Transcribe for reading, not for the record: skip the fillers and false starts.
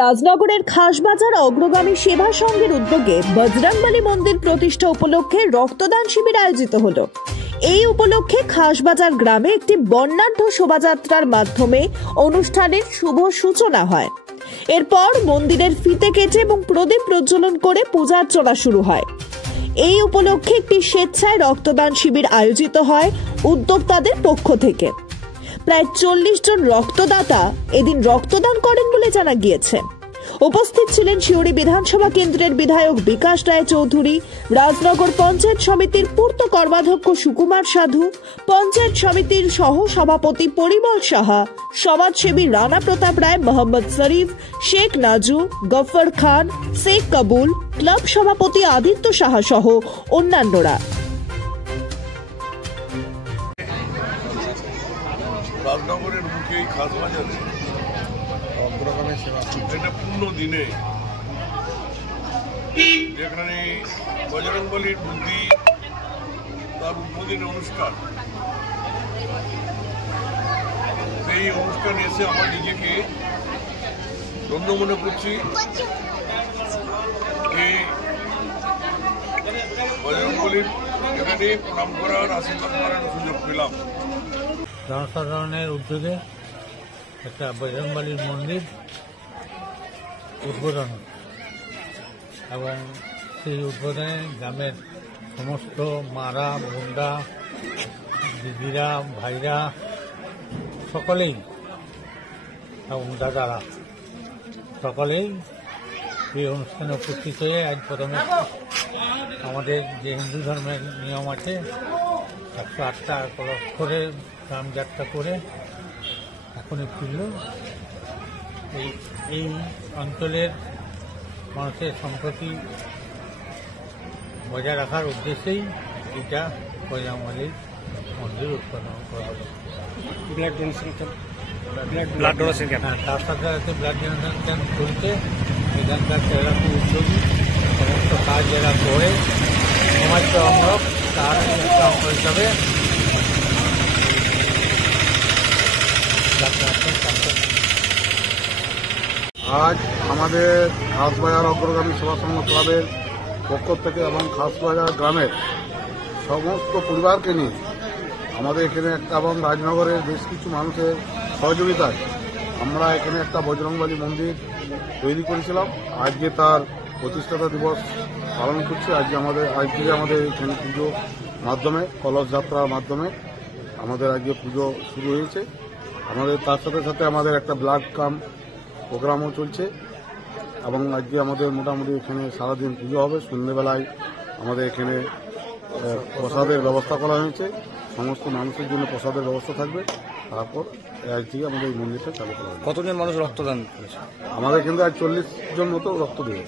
রাজনগরের খাসবাজার অগ্রগামী সেবা সংঘের উদ্যোগে বজরংবলী মন্দির প্রতিষ্ঠা উপলক্ষে রক্তদান শিবির আয়োজিত হলো। এই উপলক্ষে খাসবাজার গ্রামে একটি বর্ণাঢ্য শোভাযাত্রার মাধ্যমে অনুষ্ঠানের শুভ সূচনা হয়। এরপর মন্দিরের ফিতে কেটে এবং প্রদীপ প্রজ্বলন করে পূজার্চনা শুরু হয়। এই উপলক্ষে একটি স্বেচ্ছায় রক্তদান শিবির আয়োজিত হয় উদ্যোক্তাদের পক্ষ থেকে। প্রায় 40 জন রক্তদাতা এদিন রক্তদান করেন বলে জানা গিয়েছে। উপস্থিত ছিলেন সিউড়ি বিধানসভা কেন্দ্রের বিধায়ক বিকাশ রায় চৌধুরী, রাজনগর পঞ্চায়েত সমিতির পূর্ত কর্মাধ্যক্ষ সুকুমার সাধু, পঞ্চায়েত সমিতির সহ সভাপতি পরিমল সাহা, সমাজসেবী রানা প্রতাপ রায়, মোহাম্মদ শরীফ, শেখ নাজু, গফর খান, শেখ কাবুল, ক্লাব সভাপতি আদিত্য সাহা সহ অন্যান্যরা। রাজনগরের মুখে এই খাসবাজারে অগ্রগামী সেবা এটা পূর্ণ দিনে যেখানে বজরংবলীর মূর্তি তার উদ্বোধনী অনুষ্ঠান, সেই অনুষ্ঠানে এসে আমার নিজেকে ধন্য মনে করছি। এই বজরংবলীর এখানে প্রণাম করার, আশীর্বাদ করার সুযোগ পেলাম। জনসাধারণের উদ্যোগে একটা বজরংবলীর মন্দির উদ্বোধন এবং সেই উদ্বোধনে গ্রামের সমস্ত মারা, বোনরা, দিদিরা, ভাইরা সকলেই এবং দাদারা সকলেই এই অনুষ্ঠানে উপস্থিত হয়ে আজ প্রথমে আমাদের যে হিন্দু ধর্মের নিয়ম আছে 108টা কলস করে গ্রামযাত্রা করে এখনই ফিরল। এই অঞ্চলের মানুষের সম্প্রতি বজায় রাখার উদ্দেশ্যেই এটা বজরংবলীর মন্দির উৎপাদন করা হলো। ব্লাড ডোনেশন ক্যাম্প, তার সাথে সাথে ব্লাড ডোনেশন ক্যাম্প চলছে। এখানকার এরা খুব উদ্যোগী, সমস্ত কাজ এরা করে সমাজকে অঙ্গক তার একটা অঙ্গ হিসাবে আজ আমাদের খাসবাজার অগ্রগামী সেবা সংঘ ক্লাবের পক্ষ থেকে এবং খাসবাজার গ্রামের সমস্ত পরিবারকে নিয়ে আমাদের এখানে একটা এবং রাজনগরের বেশ কিছু মানুষের সহযোগিতায় আমরা এখানে একটা বজরংবলী মন্দির তৈরি করেছিলাম। আজকে তার প্রতিষ্ঠাতা দিবস পালন করছি। আজকে আমাদের এখানে পুজো মাধ্যমে, কলস যাত্রার মাধ্যমে আমাদের আজকে পুজো শুরু হয়েছে। আমাদের তার সাথে সাথে আমাদের একটা ব্লাড ক্যাম্প প্রোগ্রামও চলছে এবং আজকে আমাদের মোটামুটি এখানে সারাদিন পুজো হবে। সন্ধ্যেবেলায় আমাদের এখানে প্রসাদের ব্যবস্থা করা হয়েছে, সমস্ত মানুষের জন্য প্রসাদের ব্যবস্থা থাকবে। তারপর আজ থেকে আমাদের এই মন্দিরটা চালু করা হবে। কতজন মানুষ রক্তদান করেছে? আমাদের কিন্তু আজ 40 জন মতো রক্ত দেবে।